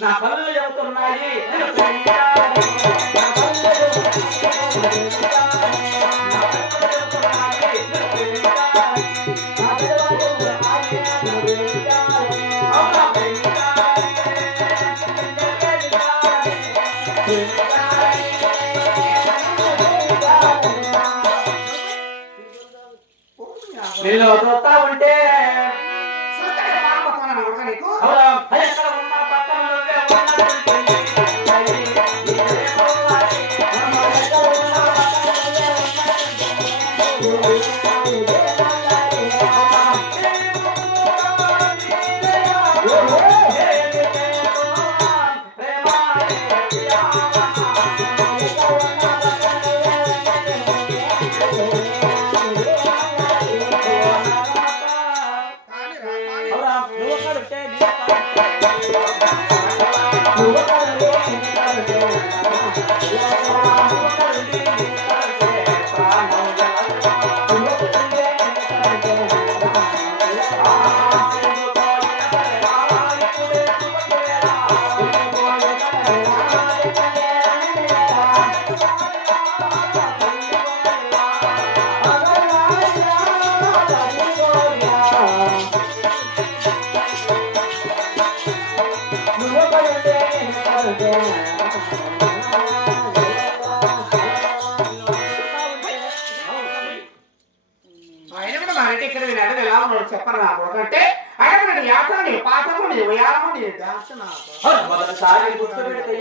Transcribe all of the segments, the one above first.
నా కళ్ళు చెబుతున్నాయి నీళ్ళు చూస్తా ఉంటే ఆయన కూడా మా ఇంటి ఇక్కడ వినాడు ఎలా ఉన్నాడు చెప్పరు నా కొడుకంటే అడగండి యాత్రని పాఠముని ఉయాలముని దాసన మొదటిసారి గుర్తుపెడితే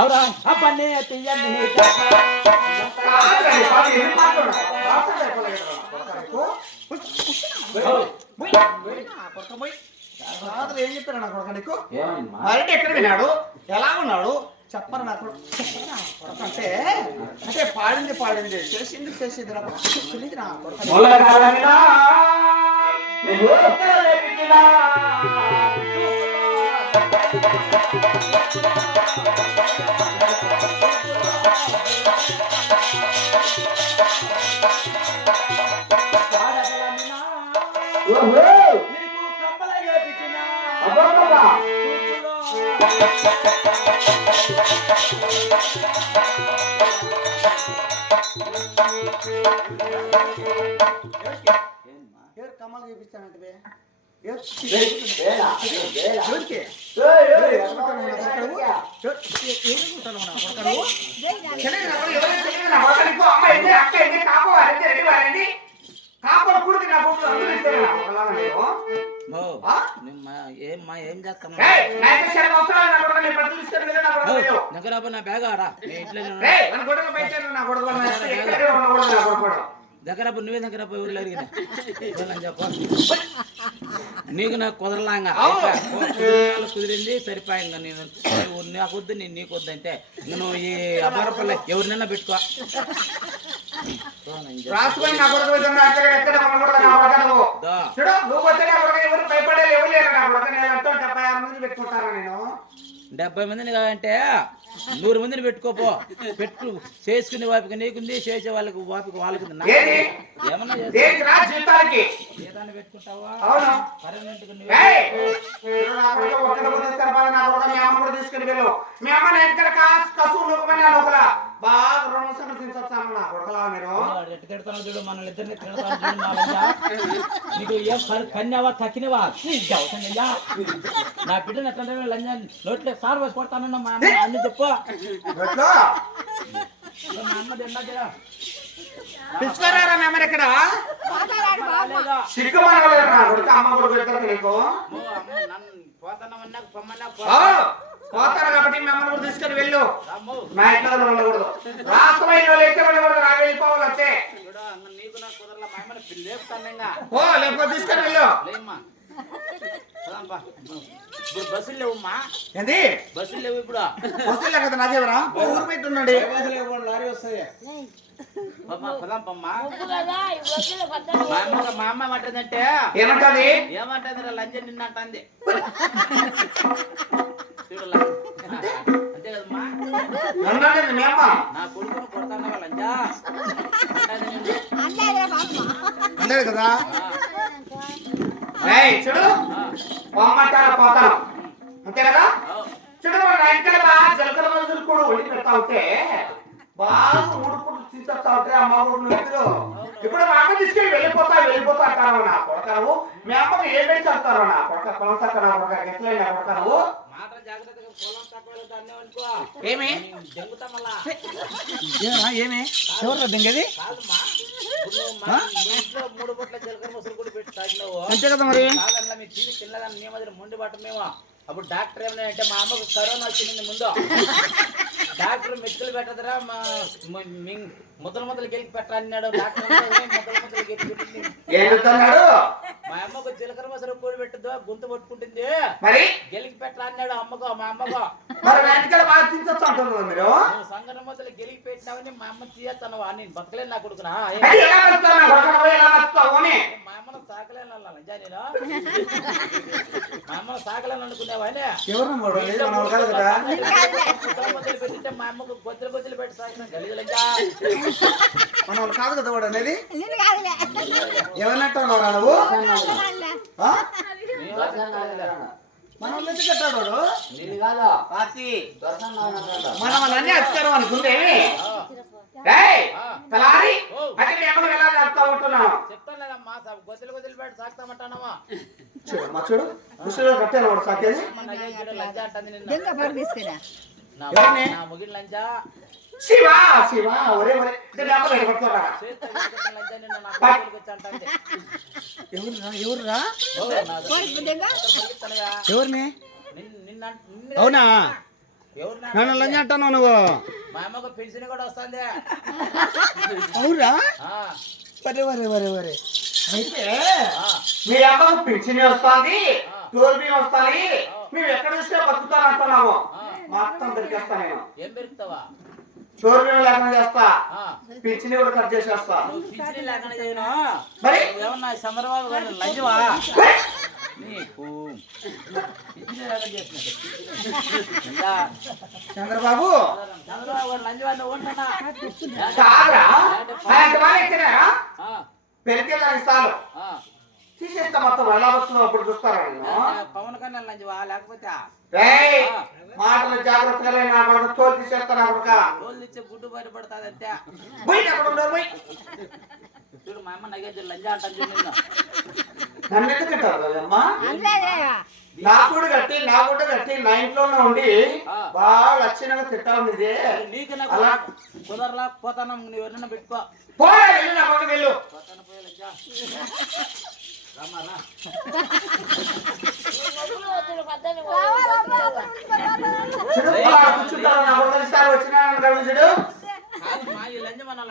అవురా అప్పనే తీయని ఏం చెప్పారు నా కొడుకు నీకు మరటి ఎక్కడ విన్నాడు ఎలా ఉన్నాడు చెప్పరు నా కొడుకు అంటే అంటే పాడింది చేసింది నా కొడుకు కమ్మలు చూపిస్తానంటే ఏం చేస్తాను నా బ్యాగ్ ఆడా దగ్గర నువ్వే దగ్గర పోయి ఊర్లో చెప్ప నీకు నాకు కుదరలాగా కుదిరింది సరిపోయింది నేను నాకొద్దు నేను నీకొద్దు అంటే నువ్వు ఈ అబ్బారపల్లి ఎవరినైనా పెట్టుకో పెట్టుకుంటారా నేను 70 మందిని కాదంటే 100 మందిని పెట్టుకోపో పెట్టు చేసుకునే వాపిక నీకుంది చేసే వాళ్ళకి వాపిక వాళ్ళకి ఏమన్నా పెట్టుకుంటావా తీసుకుని వెళ్ళు మీ అమ్మ ఎక్కడ కసువు బాగా 2 నిమిషాలు తినొచ్చాను నా కొడకలా మీరు తిడతాను చూడు మనల్ని ఇద్దరిని తిడతాను నీకు ఏం కన్యావా తక్కినవా నా బిడ్డను ఎట్లా లంజా నోట్లో సార్ వేసి కొడతానన్నా మా అమ్మ అన్ని చెప్పు మా అమ్మది ఎండా పిచ్చుకోరారా మేము ఇక్కడ పోతారు కాబట్టి మిమ్మల్ని కూడా తీసుకొని వెళ్ళు మా ఇంట్లో ఉండకూడదు రాష్ట్రమైన వెళ్ళిపోవాలి అంతే లేకపోతే తీసుకొని వెళ్ళు బస్సులు లేవమ్మా ఏంది బస్సులు లేవు ఇప్పుడు బస్సులు లేక నాకేవరా ఊరు పెట్టున్నాడు లారీ వస్తాయి మా అమ్మ ఏమంటదంటే ఏమంటది ఏమంటది లంచం నిన్నంటుంది అంతే కదమ్మా నా కొడుకును కొడతాను లంచా కదా చూడు పొమ్మంటారా పోతాను అంతే కదా చూడు వెంకట జలకల మనుషులు కూడా ఒడి పెడతా ఉంటే బాగా ఊడుకుంటూ తీసుకొస్తా ఉంటే అమ్మ కూడా ఇద్దరు ఇప్పుడు మా అమ్మ తీసుకెళ్ళి వెళ్ళిపోతా అంటారు నా కొడతావు మీ అమ్మకు ఏం పెట్టి చెప్తారు నా కొడక పొలం తక్కువ నా కొడక ఎట్లయినా కొడతావు ఏమి ఏమి ఎవరు దింగది అంతే కదా మరి ముందు పట్ట మేము అప్పుడు డాక్టర్ ఏమన్నా అంటే మా అమ్మకు కరోనా వచ్చింది ముందు డాక్టర్ మెతుకులు పెట్టదురా ముద్దలు గెలికి పెట్టాలన్నాడు డాక్టర్ మా అమ్మకు జీలకర్ర మసరు కూడి పెట్టదు గొంతు పట్టుకుంటుంది గెలికి పెట్టాలన్నాడు అమ్మకు మా అమ్మకు సంగన మొదలు గెలికి పెట్టినావని మా అమ్మ తీయస్తాను నేను బతకలేను నా కొడుకునా మా అమ్మను సాకలేను నేను మా అమ్మను సాకలేను అనుకునేవాని పెట్టింటే మా అమ్మకు గొద్దలు పెట్టి సాగిన గలిగలంగా మనం కాదు కదా వాడు అనేది ఏమన్నట్టు నువ్వు మనం కట్టాడు మనం అన్నీ వచ్చారు అనుకుంటే చెప్తానమ్మా గొద్దలు పెట్టి సాగుతామంటానమ్మా చూడు ముసలి కట్టాను వాడు సాకేది లంచా అంటుంది నా ముగిన లంచా శివా శివా ఒరే ఒరే ఎవర్రా ఎవరిని అవునా నన్ను లంజ అంటాను నువ్వు మా అమ్మకు పెన్షన్ కూడా వస్తుంది అవురా వరే వరే వరే వరే అయితే మీ అమ్మకు పెన్షన్ వస్తుంది టోల్ బియ్యం వస్తుంది మేము ఎక్కడ చూస్తే బతుకుతాను అంటున్నాము మొత్తం దొరికేస్తా నేను ఏం పెరుగుతావా టోల్ బియ్యం లేకుండా చేస్తా పిచ్చిని కూడా కట్ చేసేస్తా పిచ్చిని లేకుండా చేయను మరి ఏమన్నా చంద్రబాబు గారు లంజవా నీకు చంద్రబాబు చంద్రబాబు గారు లంజవా నువ్వు ఉంటానా పెరిగేదానికి చాలు తీసేస్తా మొత్తం ఎలా వస్తుందో అప్పుడు చూస్తారా పవన్ కళ్యాణ్ లంజవా లేకపోతే మాటలు జాగ్రత్తగా తోలు తీసేస్తాను తోలు తెచ్చే గుడ్డు బయటపడుతుంది అంతే చూడు మా అమ్మ నగేది లంజా అంటాను నన్ను ఎందుకు కట్టారు కదమ్మా నా కూడా కట్టి నా ఇంట్లోనే ఉండి బాగా లక్షణంగా తిట్టాలి నీకు నాకు కుదరలా పోతాను నువ్వు ఎవరన్నా పెట్టుకో వెళ్ళు పోతాను పోయే లంజా రామారా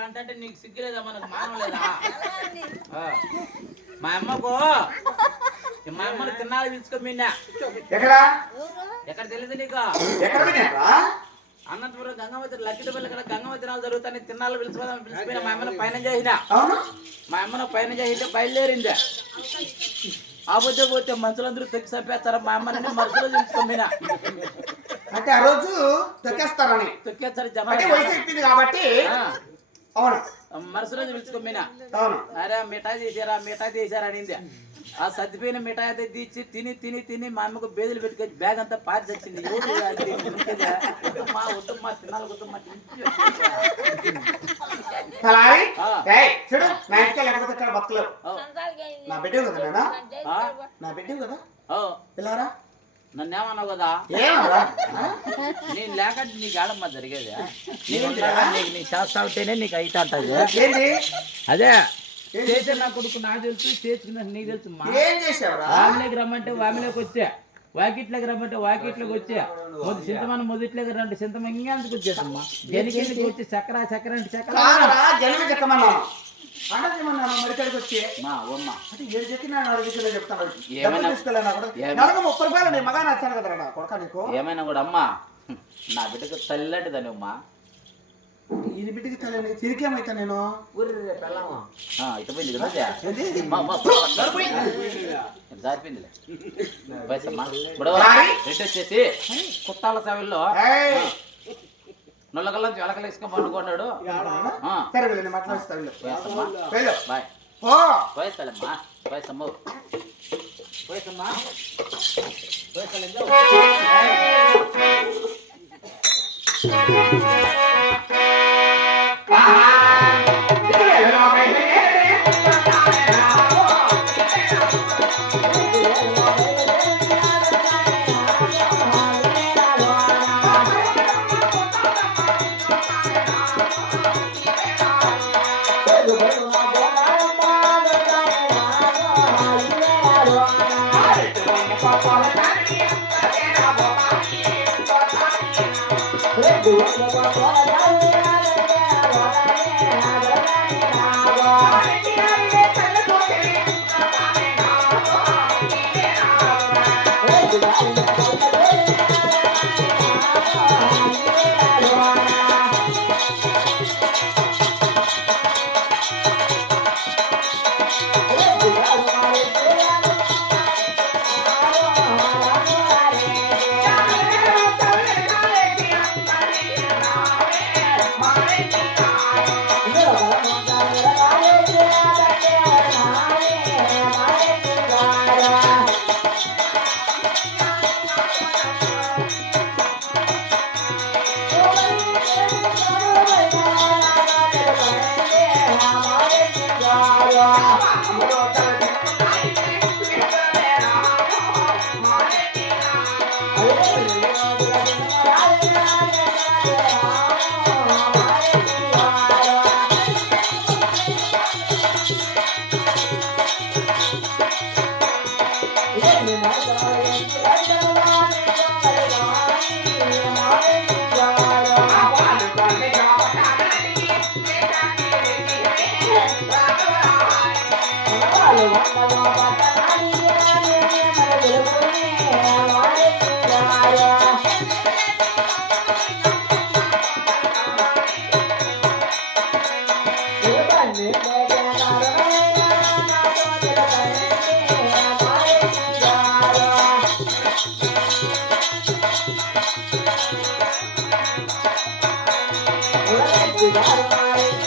అంటే నీకు సిగ్గులేదా మనకు మానం లేదా మా అమ్మకు మా అమ్మను తిన్నాలి పిలుచుకోమీనా ఎక్కడ తెలియదు నీకు అనంతపురం గంగవతి లక్కిటపల్లి కదా గంగవతి తినాలు జరుగుతాయి తిన్నాళ్ళు పిలిచిపోయినా మా అమ్మను పైన చేసిన మా అమ్మను పైన చేస్తే బయలుదేరింది ఆ పొద్దు పోతే మనుషులందరూ తొక్కి చంపేస్తారా మా అమ్మని మనుషులు పిలుచుకోమీనా అంటే ఆ రోజు తొక్కేస్తారని తొక్కేస్తారు జనం కాబట్టి అవును మరుస రోజు పిలుచుకోమీనా అవును అరే మిఠాయి తీసారా అనింది ఆ సర్దిపోయిన మిఠాయి అయితే తీసి తిని మా అమ్మకు బేదులు పెట్టుకొని బ్యాగ్ అంతా పారి తెచ్చింది మా వద్దు మా తినాలి వద్దు మా చూడు నా ఇంటికి లేకపోతే ఇక్కడ బతుకులేవు నా బిడ్డ కదా నా బిడ్డ కదా పిల్లరా నన్ను ఏమన్నావు కదా నేను లేకంటే నీకు ఆడమ్మా జరిగేది నీ శాస్త్ర ఉంటేనే నీకు అయితే అంటది అదే చేసే నా కొడుకు నాకు తెలుసు చేసుకున్నా నీకు తెలుసు వామిలోకి రమ్మంటే వామిలోకి వచ్చా వాకిట్లోకి రమ్మంటే వాకిట్లోకి వచ్చా చింతమని మొదట్లోకి రండి చింతమ ఇంకెందుకు వచ్చేదమ్మా జనికి ఎందుకు వచ్చి చక్ర అంటే చక్ర ఏమైనా కూడా అమ్మా నా బిడ్డకు తల్లటిదని అమ్మా ఇది బిడ్డకి తల్లి తిరిగేమైతా నేను ఇటుపోయింది కదా జారిపోయిందిలే రెడ్డి వచ్చేసి కుత్తాల సేవల్లో నొల్లకల్లోంచి వెలకలు వేసుకొని పండుకున్నాడు బాయ్ పోయేస్తాలమ్మా పోయేస్తాము పోయిసమ్మా పోయిసలేదు Bye.